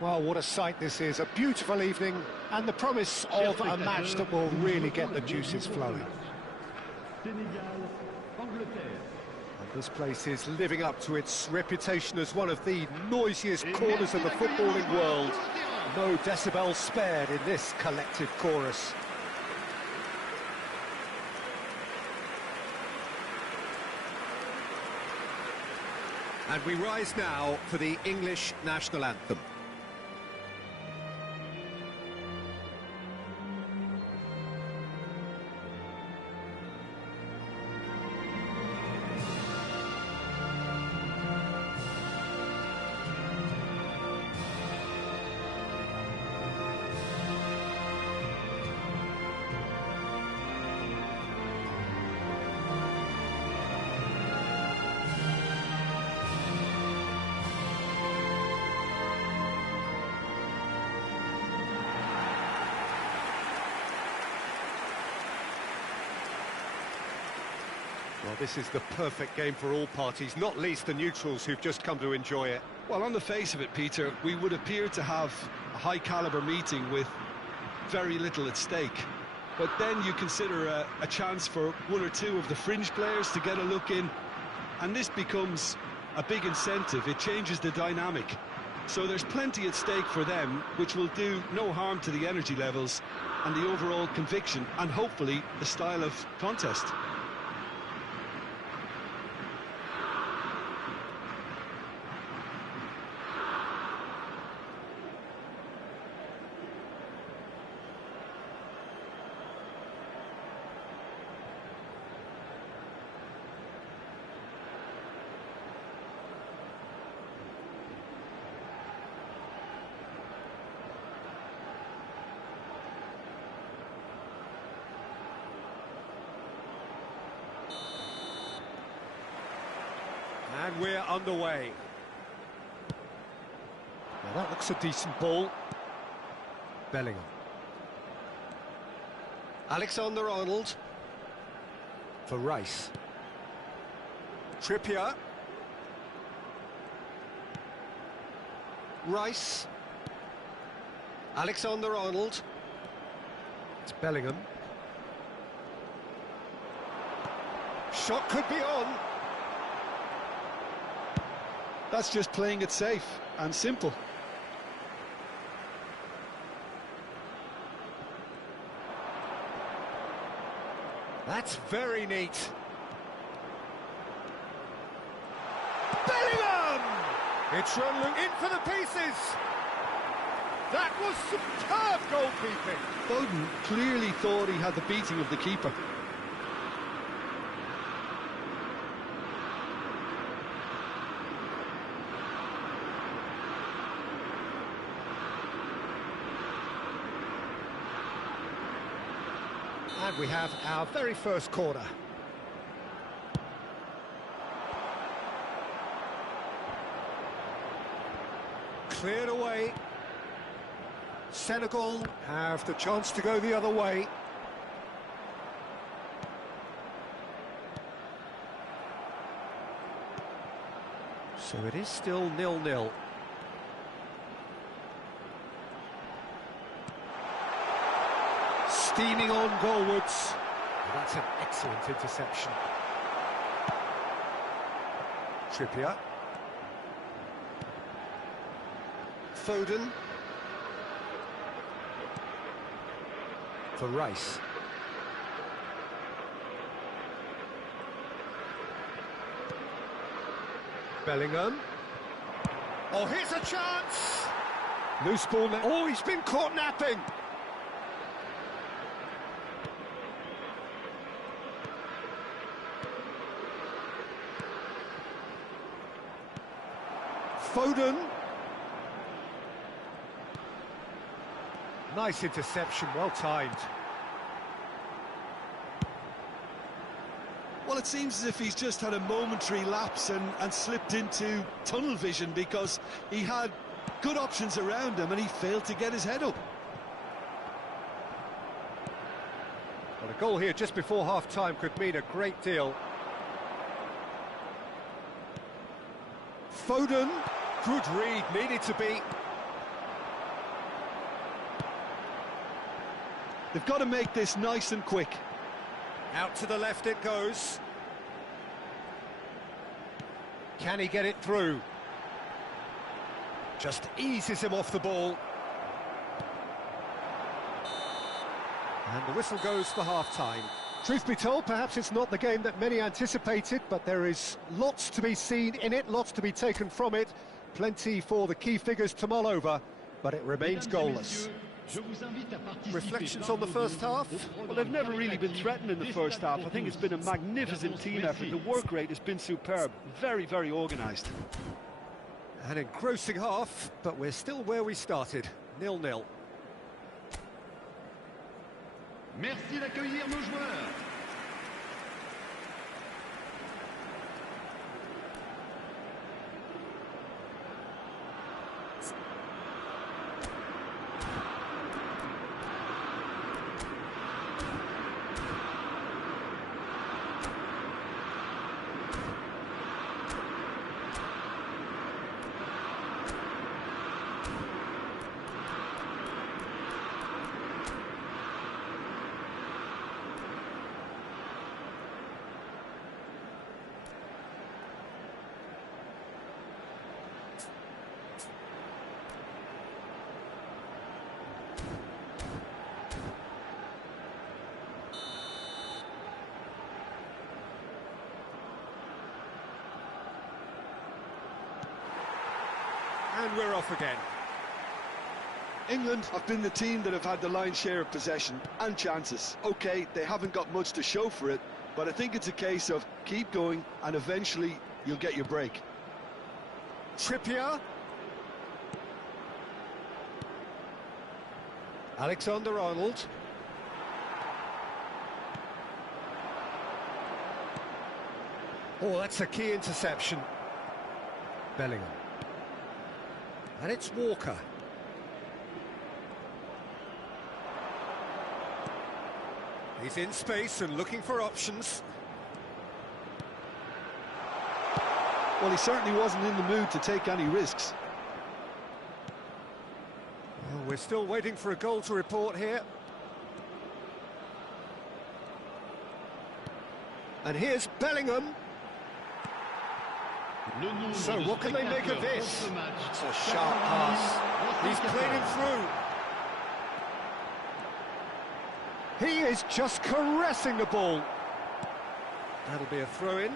Well, what a sight this is. A beautiful evening and the promise of a match that will really get the juices flowing. Senegal, Angleterre. And this place is living up to its reputation as one of the noisiest corners of the footballing world. No decibels spared in this collective chorus. And we rise now for the English national anthem. Well, this is the perfect game for all parties, not least the neutrals who've just come to enjoy it. Well, on the face of it, Peter, we would appear to have a high-caliber meeting with very little at stake. But then you consider a chance for one or two of the fringe players to get a look in, and this becomes a big incentive. It changes the dynamic. So there's plenty at stake for them, which will do no harm to the energy levels and the overall conviction, and hopefully the style of contest. And we're underway. Now that looks a decent ball. Bellingham. Alexander-Arnold. For Rice. Trippier. Rice. Alexander-Arnold. It's Bellingham. Shot could be on. That's just playing it safe and simple. That's very neat. Bellingham! It's run in for the pieces. That was superb goalkeeping. Foden clearly thought he had the beating of the keeper. And we have our very first corner. Cleared away. Senegal have the chance to go the other way. So it is still 0-0. Steaming on goalwards. Well, that's an excellent interception. Trippier. Foden. For Rice. Bellingham. Oh, here's a chance! Loose ball now. Oh, he's been caught napping! Foden. Nice interception, well timed. Well, it seems as if he's just had a momentary lapse and slipped into tunnel vision, because he had good options around him and he failed to get his head up. Well, a goal here just before half-time could mean a great deal. Foden, good read, needed to be. They've got to make this nice and quick. Out to the left it goes. Can he get it through? Just eases him off the ball. And the whistle goes for half-time. Truth be told, perhaps it's not the game that many anticipated, but there is lots to be seen in it, lots to be taken from it. Plenty for the key figures to mull over, but it remains goalless. Reflections on the first half? Well, they've never really been threatened in the first half. I think it's been a magnificent team effort. The work rate has been superb. Very, very organised. An engrossing half, but we're still where we started, 0-0. Merci d'accueillir nos joueurs. And we're off again. England have been the team that have had the lion's share of possession and chances. OK, they haven't got much to show for it, but I think it's a case of keep going and eventually you'll get your break. Trippier. Alexander-Arnold. Oh, that's a key interception. Bellingham. And it's Walker. He's in space and looking for options. Well, he certainly wasn't in the mood to take any risks. Well, we're still waiting for a goal to report here. And here's Bellingham. So what can they make of this? It's a sharp pass. He's played him through. He is just caressing the ball. That'll be a throw-in.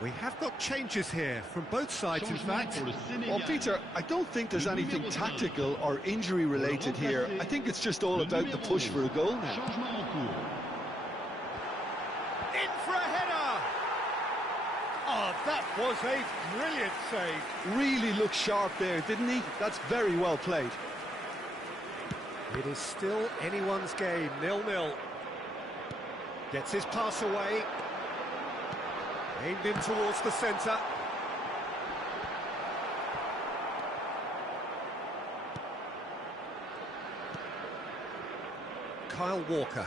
We have got changes here from both sides, in fact. Well, Peter, I don't think there's anything tactical or injury-related here. I think it's just all about the push for a goal now. In for a header! Oh, that was a brilliant save. Really looked sharp there, didn't he? That's very well played. It is still anyone's game, 0-0. Gets his pass away. Aimed in towards the centre. Kyle Walker.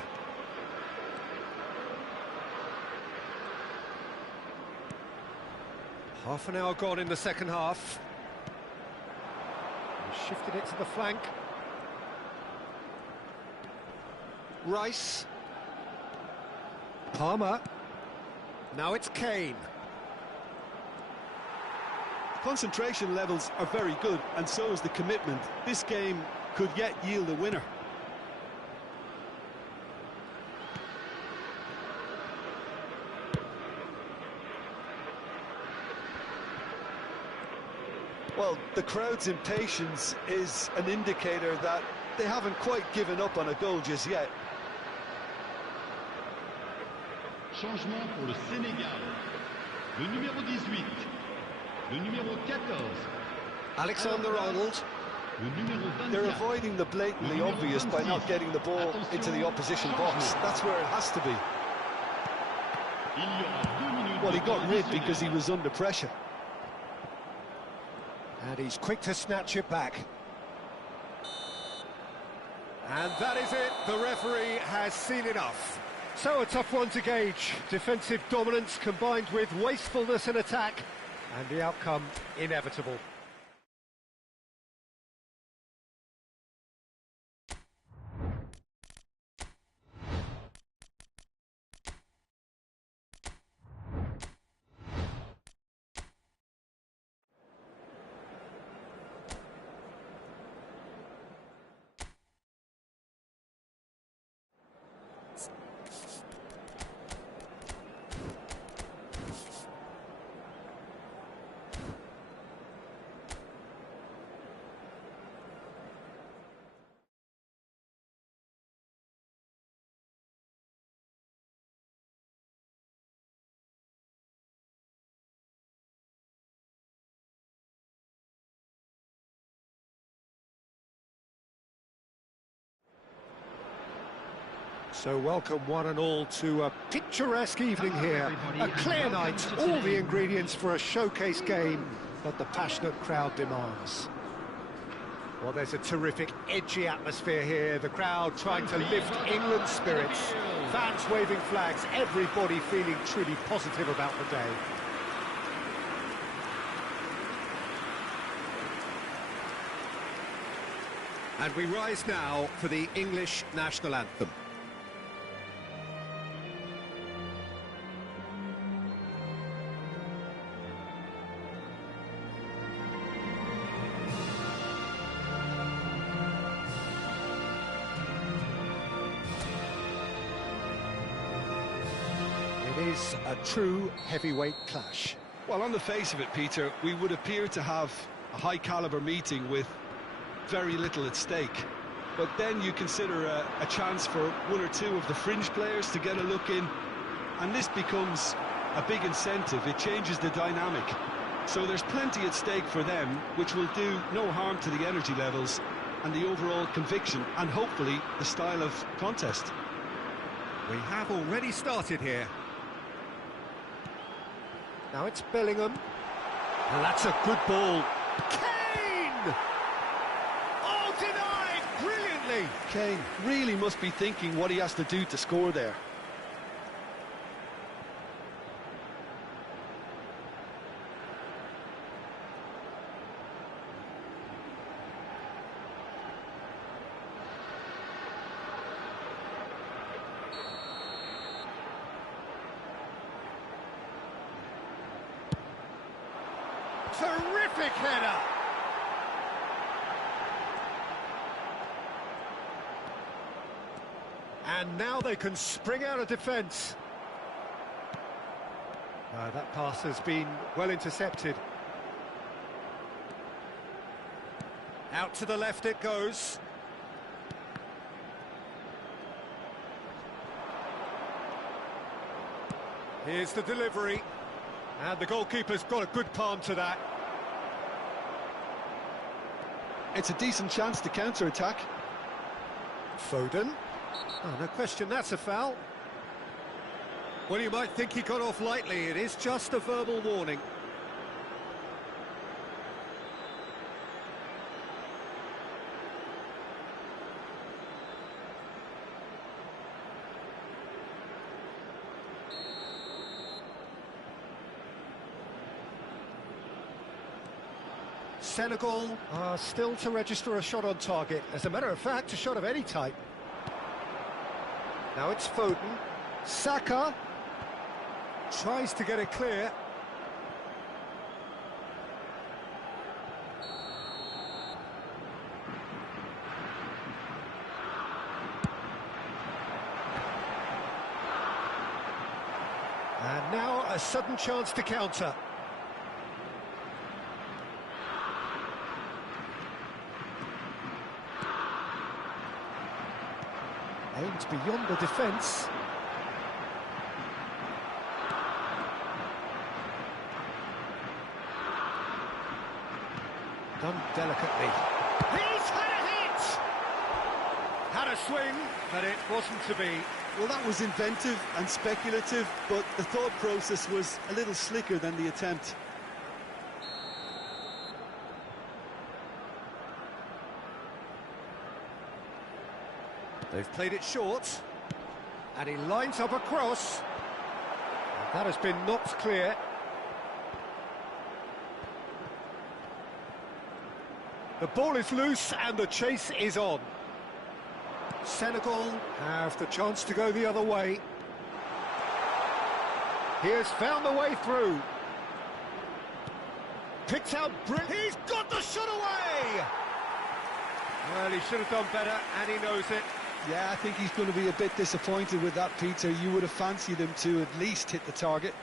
Half an hour gone in the second half. He shifted it to the flank. Rice. Palmer. Now it's Kane. Concentration levels are very good, and so is the commitment. This game could yet yield a winner. Well, the crowd's impatience is an indicator that they haven't quite given up on a goal just yet. Changement pour le Sénégal. Le numéro 18. Le numéro 14. Alexander-Arnold. Le numéro 24. They're avoiding the blatantly obvious by not getting the ball into the opposition box. That's where it has to be. Il y aura 2 minutes. Well, he got rid because he was under pressure. And he's quick to snatch it back. And that is it. The referee has seen enough. So a tough one to gauge. Defensive dominance combined with wastefulness in attack. And the outcome inevitable. So welcome one and all to a picturesque evening here. A clear night, all the ingredients for a showcase game that the passionate crowd demands. Well, there's a terrific, edgy atmosphere here. The crowd trying to lift England's spirits. Fans waving flags, everybody feeling truly positive about the day. And we rise now for the English national anthem. It is a true heavyweight clash. Well, on the face of it, Peter, we would appear to have a high-caliber meeting with very little at stake. But then you consider a chance for one or two of the fringe players to get a look in, and this becomes a big incentive. It changes the dynamic. So there's plenty at stake for them, which will do no harm to the energy levels and the overall conviction, and hopefully the style of contest. We have already started here. Now it's Bellingham. And that's a good ball. Kane! Oh, denied! Brilliantly! Kane really must be thinking what he has to do to score there. Terrific header! And now they can spring out of defence. That pass has been well intercepted. Out to the left it goes. Here's the delivery. And the goalkeeper's got a good palm to that. It's a decent chance to counter-attack. Foden. Oh, no question, that's a foul. Well, you might think he got off lightly. It is just a verbal warning. Senegal are still to register a shot on target. As a matter of fact, a shot of any type. Now it's Foden. Saka tries to get it clear. And now a sudden chance to counter. Aimed beyond the defence. Done delicately. He's had a hit! Had a swing, but it wasn't to be. Well, that was inventive and speculative, but the thought process was a little slicker than the attempt. They've played it short, and he lines up a cross. And that has been knocked clear. The ball is loose, and the chase is on. Senegal have the chance to go the other way. He has found the way through. Picked out He's got the shot away! Well, he should have done better, and he knows it. Yeah, I think he's going to be a bit disappointed with that, Peter. You would have fancied him to at least hit the target.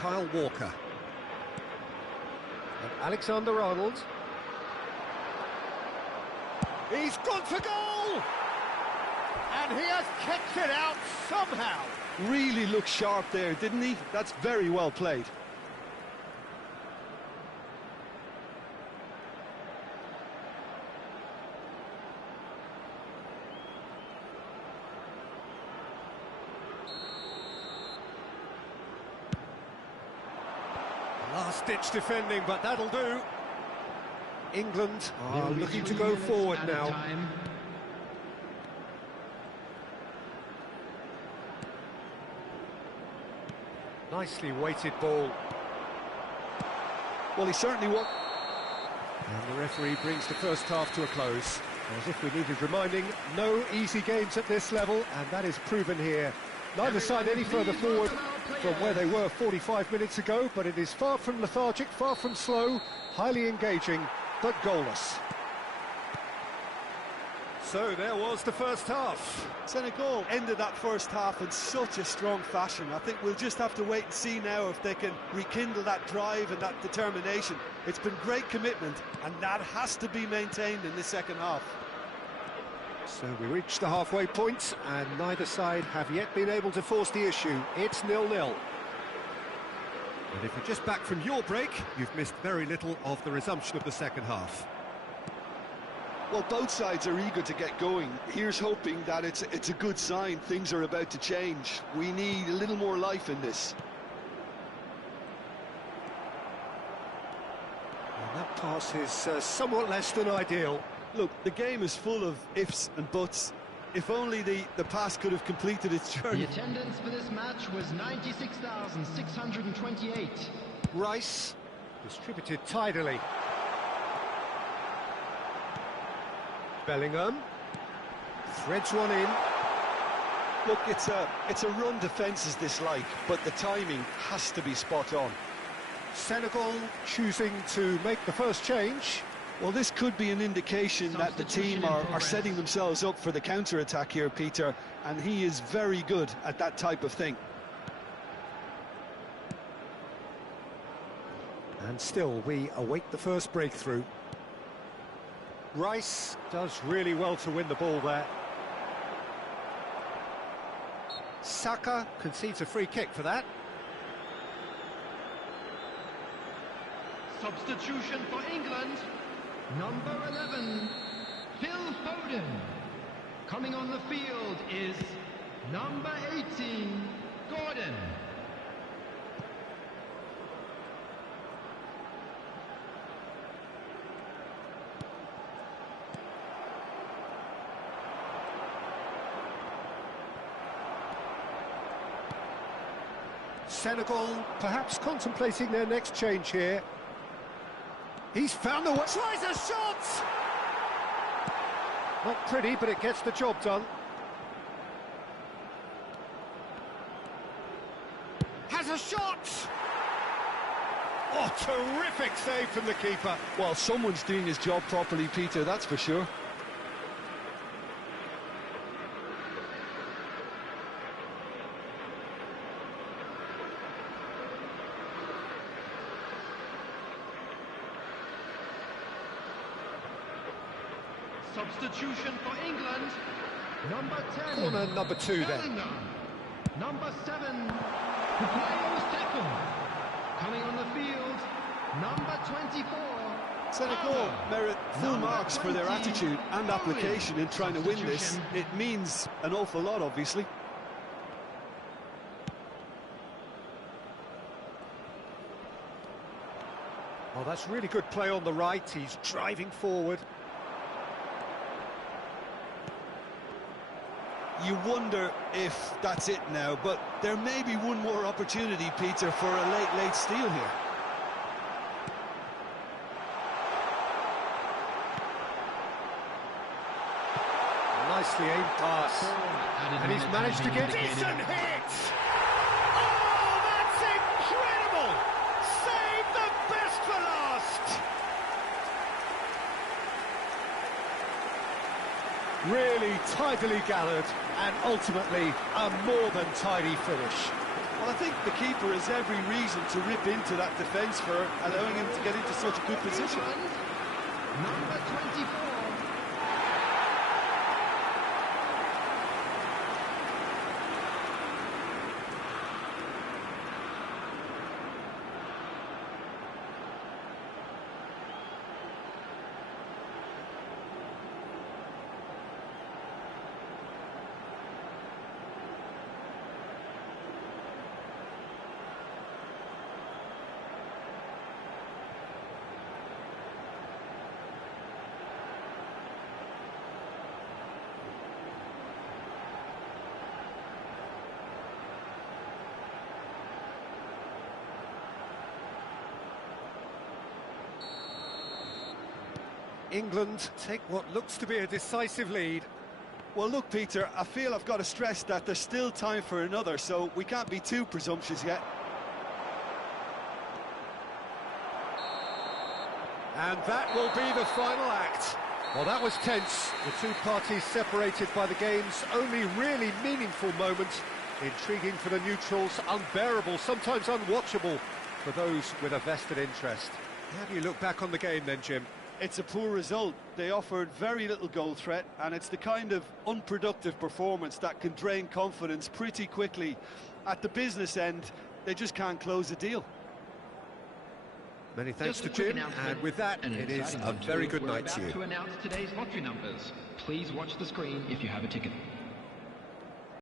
Kyle Walker. And Alexander-Arnold. He's gone for goal! And he has kicked it out somehow. Really looked sharp there, didn't he? That's very well played. Last-ditch defending, but that'll do. England are looking to go forward now. Nicely weighted ball. Well, he certainly won. And the referee brings the first half to a close. As if we needed reminding, no easy games at this level, and that is proven here. Neither side any further forward from where they were 45 minutes ago, but it is far from lethargic, far from slow, highly engaging, but goalless. So there was the first half. Senegal ended that first half in such a strong fashion. I think we'll just have to wait and see now if they can rekindle that drive and that determination. It's been great commitment, and that has to be maintained in the second half. So we reached the halfway point, and neither side have yet been able to force the issue. It's 0-0. And if you're just back from your break, you've missed very little of the resumption of the second half. Well, both sides are eager to get going. Here's hoping that it's a good sign. Things are about to change. We need a little more life in this. And that pass is somewhat less than ideal. Look, the game is full of ifs and buts. If only the pass could have completed its journey. The attendance for this match was 96,628. Rice distributed tidily. Bellingham threads one in. Look, it's a run defence is this like, but the timing has to be spot on. Senegal choosing to make the first change. Well, this could be an indication that the team are setting themselves up for the counter-attack here, Peter, and he is very good at that type of thing. And still, we await the first breakthrough. Rice does really well to win the ball there. Saka concedes a free kick for that. Substitution for England. Number 11, Phil Foden. Coming on the field is number 18, Gordon. Senegal perhaps contemplating their next change here. He's found the way. Tries a shot! Not pretty, but it gets the job done. Has a shot! Oh, terrific save from the keeper. Well, someone's doing his job properly, Peter, that's for sure. Substitution for England. Number 10. Corner number 2 then. Number 7. Bukayo Saka. Coming on the field. Number 24. Senegal merit full marks for their attitude and application in trying to win this. It means an awful lot, obviously. Oh, that's really good play on the right. He's driving forward. You wonder if that's it now, but there may be one more opportunity, Peter, for a late steal here. Nicely aimed pass. And he's managed to get decent hit! Oh, that's incredible! Save the best for last! Really tidily gathered, and ultimately a more than tidy finish. Well, Well, I think the keeper has every reason to rip into that defence for allowing him to get into such a good position. England, number 24. England take what looks to be a decisive lead. Well, look, Peter, I feel I've got to stress that there's still time for another, so we can't be too presumptuous yet. And that will be the final act. Well, that was tense. The two parties separated by the game's only really meaningful moment. Intriguing for the neutrals, unbearable, sometimes unwatchable for those with a vested interest. How do you look back on the game then, Jim? It's a poor result. They offered very little goal threat, and it's the kind of unproductive performance that can drain confidence pretty quickly. At the business end, they just can't close a deal. Many thanks Just to a quick Jim, announcement. and with that, An it is exciting a one very too. good We're night to about you. to announce today's lottery numbers. Please watch the screen if you have a ticket.